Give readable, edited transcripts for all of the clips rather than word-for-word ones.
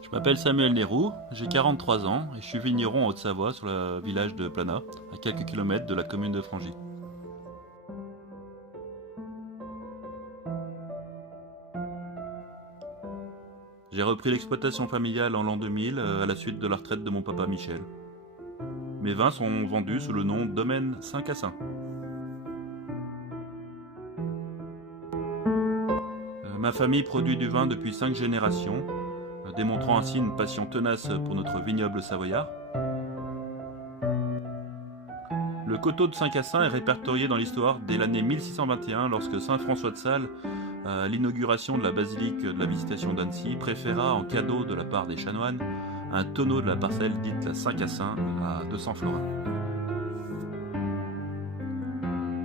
Je m'appelle Samuel Nérou, j'ai 43 ans et je suis vigneron en Haute-Savoie sur le village de Planat, à quelques kilomètres de la commune de Frangy. J'ai repris l'exploitation familiale en l'an 2000 à la suite de la retraite de mon papa Michel. Mes vins sont vendus sous le nom Domaine Saint-Cassin. Ma famille produit du vin depuis 5 générations, démontrant ainsi une passion tenace pour notre vignoble savoyard. Le coteau de Saint-Cassin est répertorié dans l'histoire dès l'année 1621 lorsque saint François de Sales, à l'inauguration de la basilique de la Visitation d'Annecy, préféra en cadeau de la part des chanoines un tonneau de la parcelle dite la Saint-Cassin à 200 florins.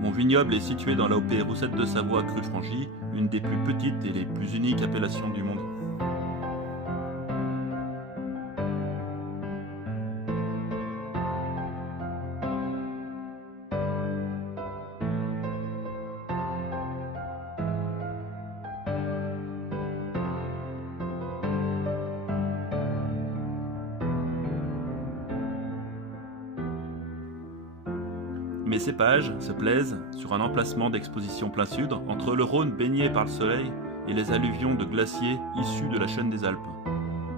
Mon vignoble est situé dans l'AOP Roussette de Savoie Cru Frangy, une des plus petites et les plus uniques appellations du monde. Mes cépages se plaisent sur un emplacement d'exposition plein sud, entre le Rhône baigné par le soleil et les alluvions de glaciers issus de la chaîne des Alpes.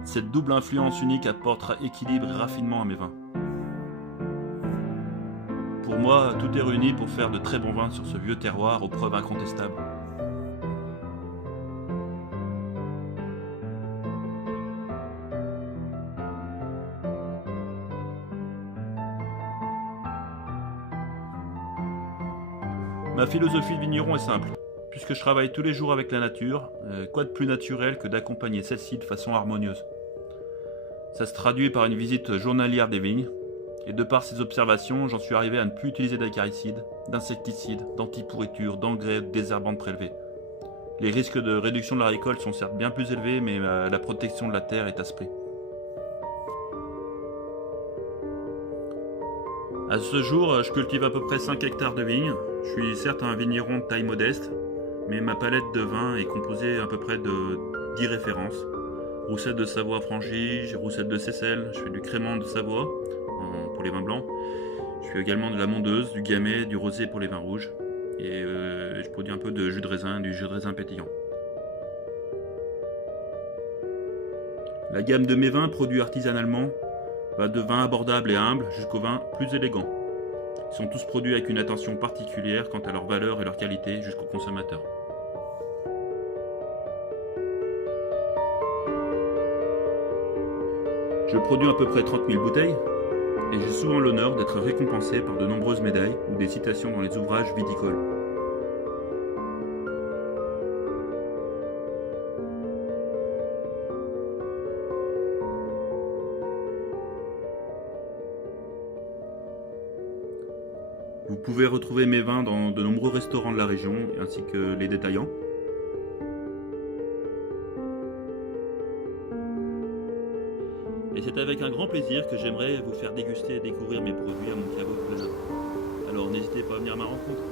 Cette double influence unique apportera équilibre et raffinement à mes vins. Pour moi, tout est réuni pour faire de très bons vins sur ce vieux terroir aux preuves incontestables. Ma philosophie de vigneron est simple. Puisque je travaille tous les jours avec la nature, quoi de plus naturel que d'accompagner celle-ci de façon harmonieuse? Ça se traduit par une visite journalière des vignes, et de par ces observations, j'en suis arrivé à ne plus utiliser d'acaricides, d'insecticides, d'antipourriture, d'engrais, de désherbantes prélevés. Les risques de réduction de la récolte sont certes bien plus élevés, mais la protection de la terre est à ce prix. À ce jour, je cultive à peu près 5 hectares de vignes. Je suis certes un vigneron de taille modeste, mais ma palette de vins est composée à peu près de 10 références. Roussette de Savoie Frangy, Roussette de Seyssel, je fais du crément de Savoie pour les vins blancs. Je fais également de la mondeuse, du gamay, du rosé pour les vins rouges. Et je produis un peu de jus de raisin, du jus de raisin pétillant. La gamme de mes vins produits artisanalement va de vins abordables et humbles jusqu'aux vins plus élégants. Ils sont tous produits avec une attention particulière quant à leur valeur et leur qualité jusqu'au consommateur. Je produis à peu près 30 000 bouteilles et j'ai souvent l'honneur d'être récompensé par de nombreuses médailles ou des citations dans les ouvrages viticoles. Vous pouvez retrouver mes vins dans de nombreux restaurants de la région ainsi que les détaillants. Et c'est avec un grand plaisir que j'aimerais vous faire déguster et découvrir mes produits à mon caveau de Planat. Alors n'hésitez pas à venir à ma rencontre.